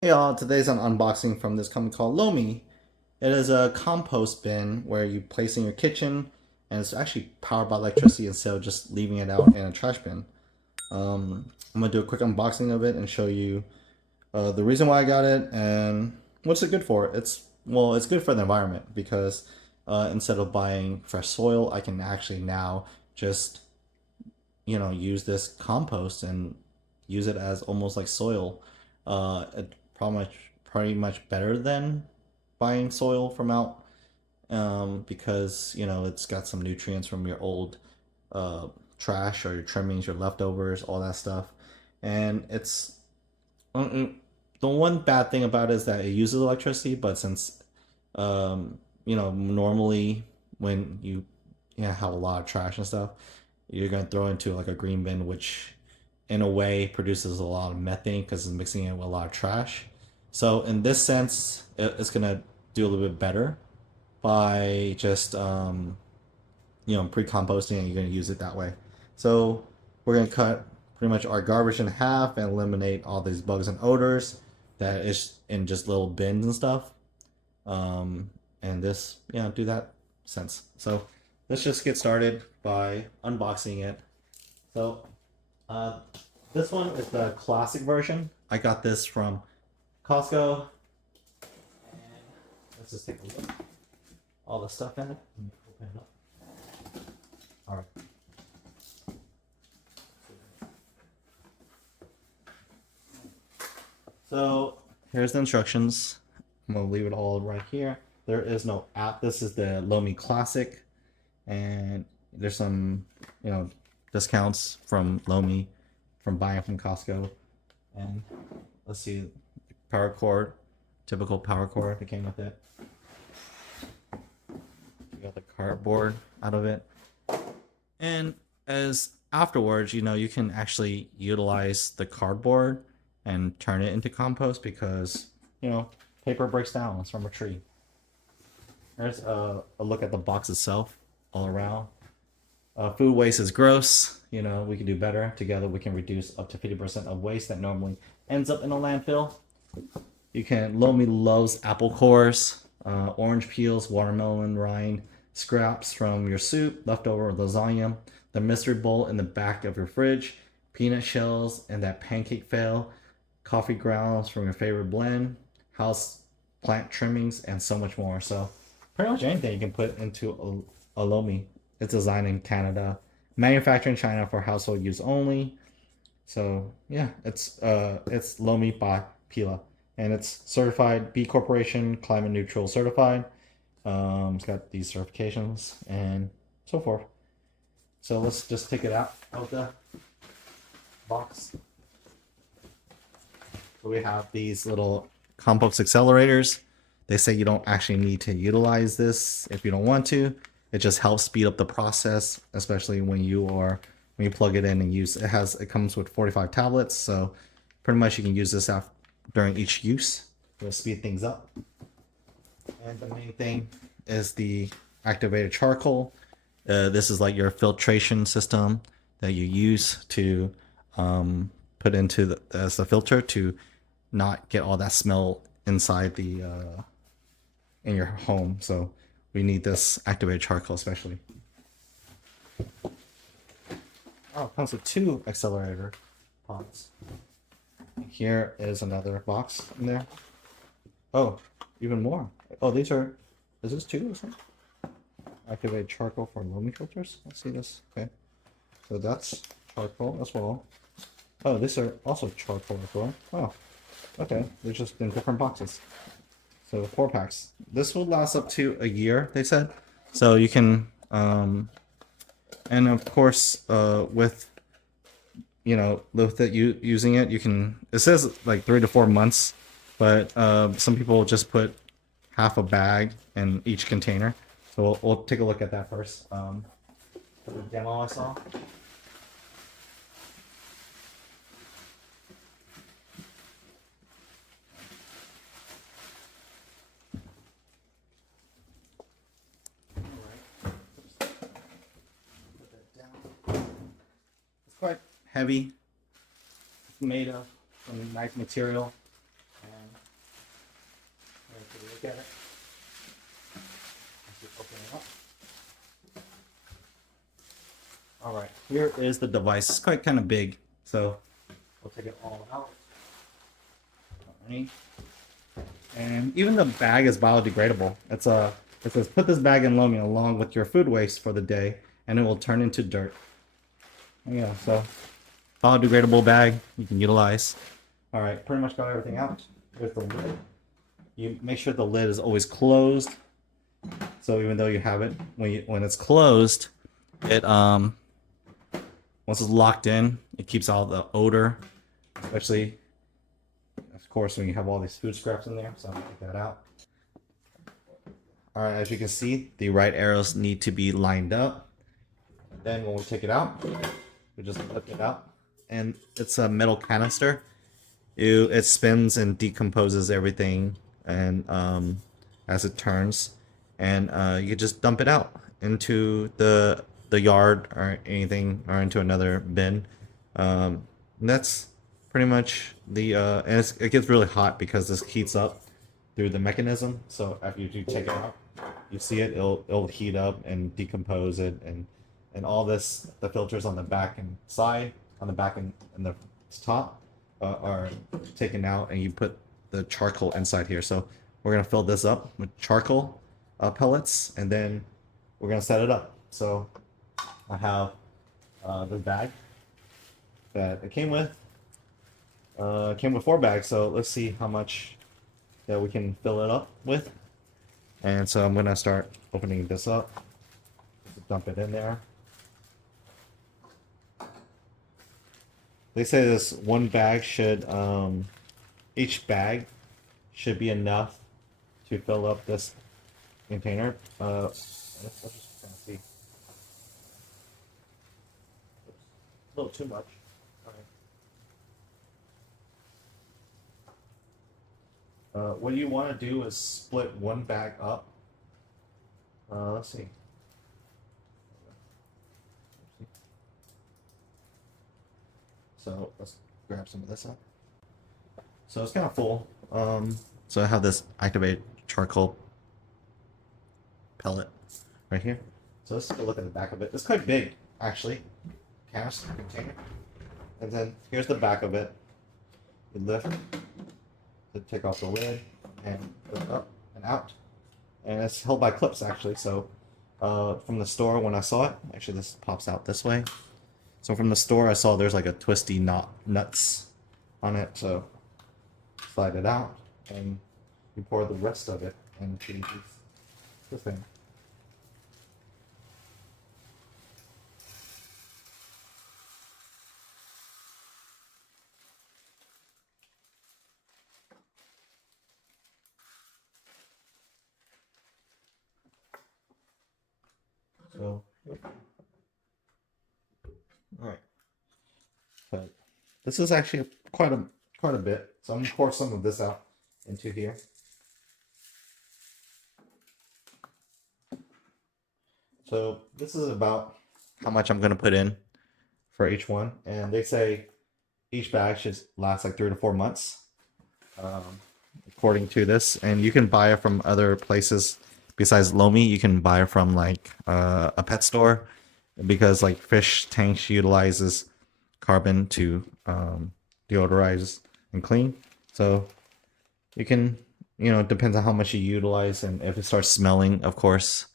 Hey y'all, today's an unboxing from this company called Lomi. It is a compost bin where you place in your kitchen and it's actually powered by electricity instead of just leaving it out in a trash bin. I'm gonna do a quick unboxing of it and show you the reason why I got it and what's it good for. It's good for the environment because instead of buying fresh soil, I can actually now just use this compost and use it as almost like soil. It pretty much better than buying soil from out, because it's got some nutrients from your old uh, trash or your trimmings, your leftovers, all that stuff. And it's the one bad thing about it is that it uses electricity, but since normally when you have a lot of trash and stuff, you're gonna throw into like a green bin, which in a way produces a lot of methane because it's mixing it with a lot of trash. So in this sense, it's gonna do a little bit better by just pre-composting, and you're gonna use it that way. So we're gonna cut pretty much our garbage in half and eliminate all these bugs and odors that is in just little bins and stuff. And this, do that sense. So let's just get started by unboxing it. So uh, this one is the classic version. I got this from Costco. And let's just take a look. All the stuff in it. Open it up. All right. So here's the instructions. I'm gonna leave it all right here. There is no app. This is the Lomi Classic, and there's some, discounts from Lomi from buying from Costco. And let's see, power cord, typical power cord that came with it. You got the cardboard out of it, and as afterwards, you can actually utilize the cardboard and turn it into compost because paper breaks down. It's from a tree. There's a look at the box itself all around. Food waste is gross. We can do better. Together, we can reduce up to 50% of waste that normally ends up in a landfill. You can. Lomi loves apple cores, orange peels, watermelon rind, scraps from your soup, leftover lasagna, the mystery bowl in the back of your fridge, peanut shells and that pancake fail, coffee grounds from your favorite blend, house plant trimmings, and so much more. So pretty much anything you can put into a Lomi. It's designed in Canada, manufactured in China for household use only. So yeah, it's Lomi by Pela, and it's certified B Corporation, climate neutral certified. It's got these certifications and so forth. So let's just take it out of the box. So we have these little compost accelerators. They say you don't actually need to utilize this if you don't want to. It just helps speed up the process, especially when you plug it in and use it. It comes with 45 tablets, so pretty much you can use this during each use. It'll speed things up. And the main thing is the activated charcoal. This is like your filtration system that you use to put into as the filter to not get all that smell inside the in your home. So we need this activated charcoal especially. Oh, it comes with two accelerator pods. Here is another box in there. Oh, even more. Oh, these are. Is this two or something? Activated charcoal for Lomi filters. Let's see this. Okay, so that's charcoal as well. Oh, these are also charcoal as well. Oh, okay. They're just in different boxes. So 4 packs. This will last up to a year, they said. So you can, and of course, with it using it, you can. It says like 3 to 4 months, but some people just put half a bag in each container. So we'll take a look at that first. For the demo I saw. Put that down. It's quite heavy. It's made of some nice material. And here is the device. It's quite kind of big, so we'll take it all out. Alright. And even the bag is biodegradable. It says put this bag in Lomi along with your food waste for the day, and it will turn into dirt. Yeah, so biodegradable bag you can utilize. All right, pretty much got everything out. Here's the lid. You make sure the lid is always closed. So even though you have it, when it's closed, it once it's locked in, it keeps all the odor, especially of course when you have all these food scraps in there. So I'm gonna take that out. All right, as you can see, the right arrows need to be lined up. Then when we take it out, we just lift it out, and it's a metal canister. It spins and decomposes everything, and as it turns, and you just dump it out into the yard or anything, or into another bin. And that's pretty much the and it gets really hot because this heats up through the mechanism. So after you do take it out, you see it, it'll heat up and decompose it, and all this, the filters on the back and side, on the back and the top are taken out, and you put the charcoal inside here. So we're gonna fill this up with charcoal pellets, and then we're gonna set it up. So I have the bag that it came with. It came with 4 bags, so let's see how much that we can fill it up with. And so I'm gonna start opening this up. Dump it in there. They say this one bag should, each bag should be enough to fill up this container. Let's just kind of see. A little too much. All right. What you want to do is split one bag up. Let's see. So let's grab some of this up. So it's kind of full. So I have this activated charcoal pellet right here. So let's take a look at the back of it. It's quite big, actually. Canister container. And then here's the back of it. You lift to take off the lid and lift up and out. And it's held by clips, actually. So from the store, when I saw it, actually this pops out this way. So from the store, I saw there's like a twisty nuts on it. So slide it out, and you pour the rest of it into this thing. So, all right. But this is actually quite a bit. So I'm gonna pour some of this out into here. So this is about how much I'm gonna put in for each one, and they say each bag should last like 3 to 4 months, according to this. And you can buy it from other places besides Lomi. You can buy it from like a pet store, because like fish tanks utilizes carbon to deodorize and clean. So you can, it depends on how much you utilize, and if it starts smelling, of course.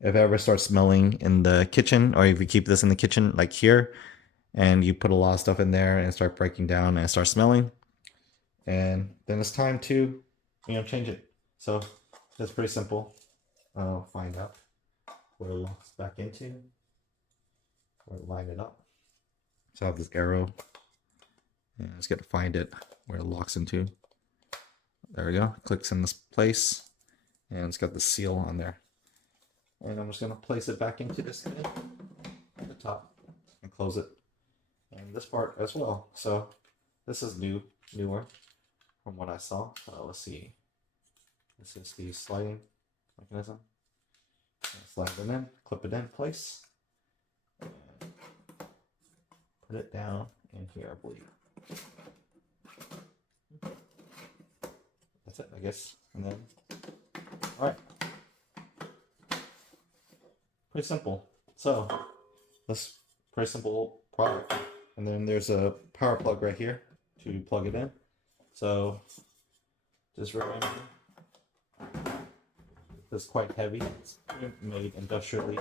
If it ever starts smelling in the kitchen, or if you keep this in the kitchen like here, and you put a lot of stuff in there and start breaking down and start smelling, and then it's time to change it. So that's pretty simple. I'll find out where it locks back into, or line it up. So I have this arrow, and I just got to find it where it locks into. There we go. Clicks in this place, and it's got the seal on there. And I'm just going to place it back into this thing at the top and close it. And this part as well. So this is newer from what I saw. Let's see. This is the sliding mechanism. Slide it in, clip it in place, and put it down in here, I believe. That's it, I guess. And then, all right. Pretty simple. So let's Pretty simple product. And then there's a power plug right here to plug it in. So just remember, it's quite heavy. It's made industrially,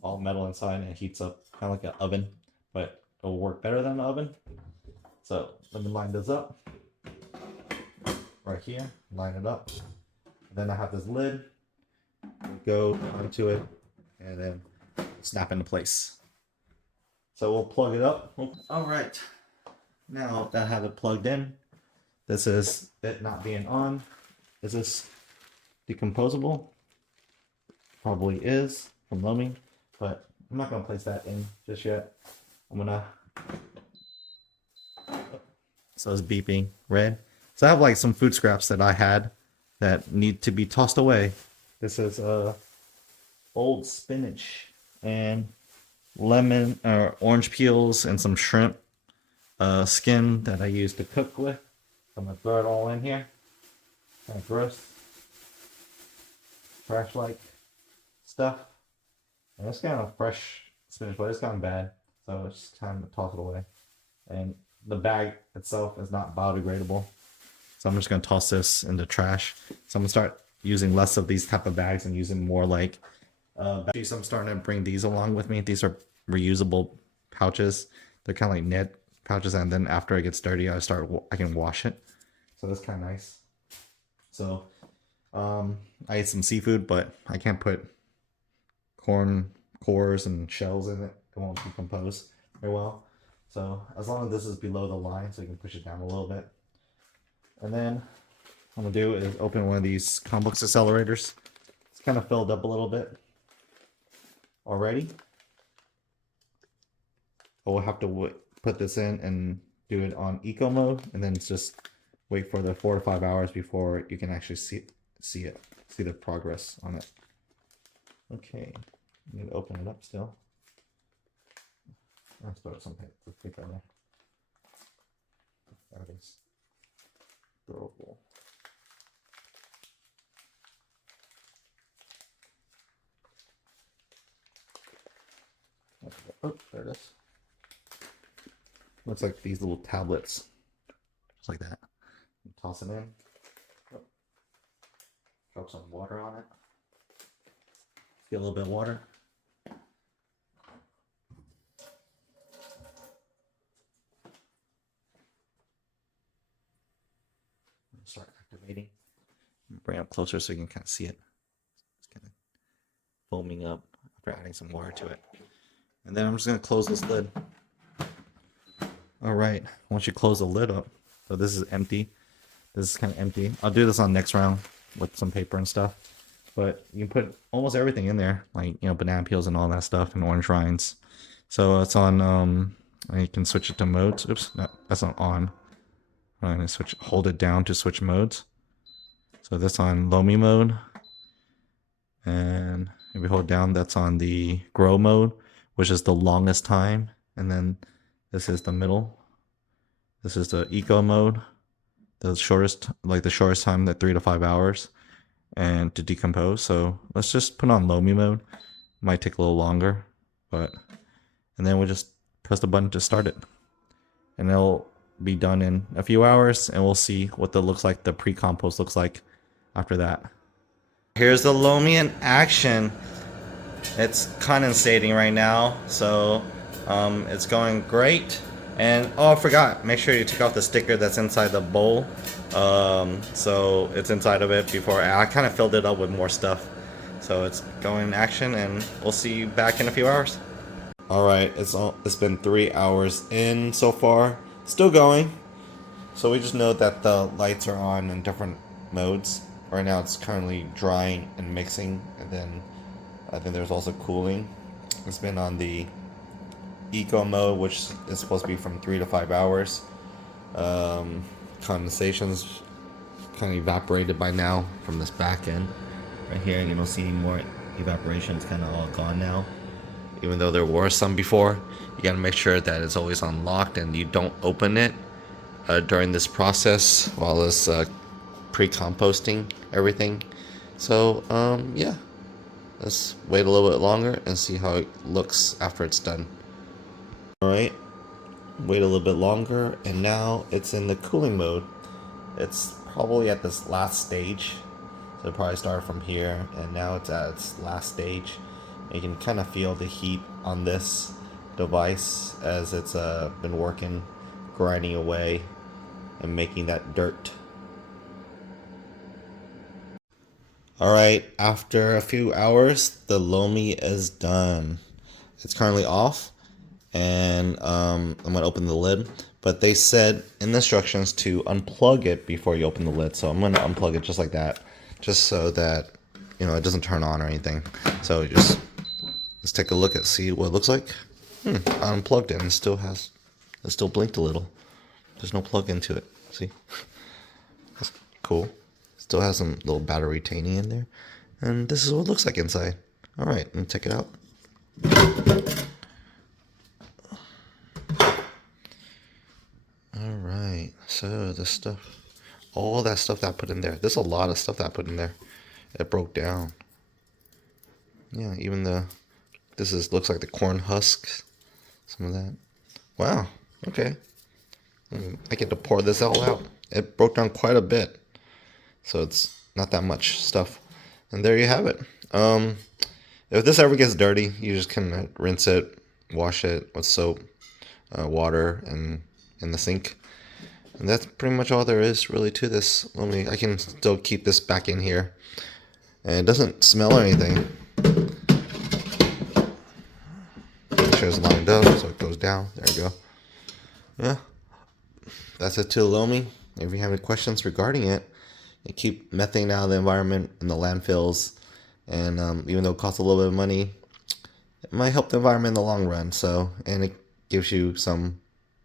all metal inside, and it heats up kind of like an oven, but it'll work better than an oven. So let me line this up right here, line it up. And then I have this lid, go onto it, and then snap into place. So we'll plug it up. All right, now that I have it plugged in, this is it not being on. Is this decomposable? Probably is from Lomi, but I'm not gonna place that in just yet. I'm gonna. So it's beeping red. So I have like some food scraps that I had that need to be tossed away. This is old spinach and lemon or orange peels and some shrimp skin that I used to cook with. I'm gonna throw it all in here. Kind of gross, trash like stuff. And it's kind of fresh spinach, but it's gotten bad, so it's just time to toss it away. And the bag itself is not biodegradable, so I'm just gonna toss this in the trash. So I'm gonna start using less of these type of bags and using more like so I'm starting to bring these along with me. These are reusable pouches. They're kind of like knit pouches, and then after it gets dirty, I can wash it. So that's kind of nice. So I ate some seafood, but I can't put corn cores and shells in it. It won't decompose very well. So as long as this is below the line, so you can push it down a little bit. And then what I'm gonna do is open one of these compost accelerators. It's kind of filled up a little bit already. But we'll have to put this in and do it on eco mode, and then just wait for the 4 to 5 hours before you can actually see the progress on it. Okay, I'm gonna open it up still. Let's put some paper in there. There it is. Throwable. Oh, there it is. Looks like these little tablets, just like that. Toss it in. Oh. Drop some water on it. Get a little bit of water. Start activating. Bring it up closer so you can kind of see it. It's kind of foaming up after adding some water to it. And then I'm just going to close this lid. All right, once you close the lid up, so this is empty. This is kind of empty. I'll do this on next round with some paper and stuff. But you can put almost everything in there, like, you know, banana peels and all that stuff, and orange rinds. So it's on, you can switch it to modes. Oops, no, that's not on. I'm going to hold it down to switch modes. So that's on Lomi mode. And if you hold down, that's on the grow mode, which is the longest time. And then this is the middle. This is the eco mode, the shortest time, that 3 to 5 hours, and to decompose. So let's just put on Lomi mode. Might take a little longer, and then we'll just press the button to start it, and it'll be done in a few hours, and we'll see what the pre-compost looks like after that. Here's the Lomi in action. It's condensating right now, so it's going great. And oh, I forgot, make sure you take off the sticker that's inside the bowl. So it's inside of it before. I kind of filled it up with more stuff, so it's going in action, and we'll see you back in a few hours. All right, it's been 3 hours in so far, still going. So we just know that the lights are on in different modes. Right now it's currently drying and mixing, and then I think there's also cooling. It's been on the eco mode, which is supposed to be from 3 to 5 hours. Condensation's kind of evaporated by now from this back end. Right here, you don't see any more evaporation. It's kind of all gone now. Even though there were some before, you gotta make sure that it's always unlocked and you don't open it during this process while it's pre-composting everything. So yeah, let's wait a little bit longer and see how it looks after it's done. Alright, wait a little bit longer, and now it's in the cooling mode. It's probably at this last stage. So it probably started from here, and now it's at its last stage. And you can kind of feel the heat on this device as it's been working, grinding away, and making that dirt. Alright, after a few hours, the Lomi is done. It's currently off, and I'm going to open the lid. But they said in the instructions to unplug it before you open the lid. So I'm going to unplug it just like that, just so that, you know, it doesn't turn on or anything. So just, let's take a look at, see what it looks like. I unplugged it and it still blinked a little. There's no plug into it. See? That's cool. Still has some little battery retaining in there. And this is what it looks like inside. Alright, let me check it out. Alright, so the stuff, all that stuff that I put in there. There's a lot of stuff that I put in there. It broke down. Yeah, even looks like the corn husks. Some of that. Wow, okay. I get to pour this all out. It broke down quite a bit. So it's not that much stuff. And there you have it. If this ever gets dirty, you just can rinse it, wash it with soap, water, and in the sink. And that's pretty much all there is really to this. I can still keep this back in here. And it doesn't smell or anything. Make sure it's lined up so it goes down. There you go. Yeah. That's it to Lomi. If you have any questions regarding it, you keep methane out of the environment in the landfills. And even though it costs a little bit of money, it might help the environment in the long run. So, and it gives you some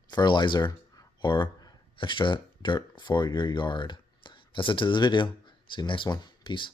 fertilizer or extra dirt for your yard. That's it to this video. See you next one. Peace.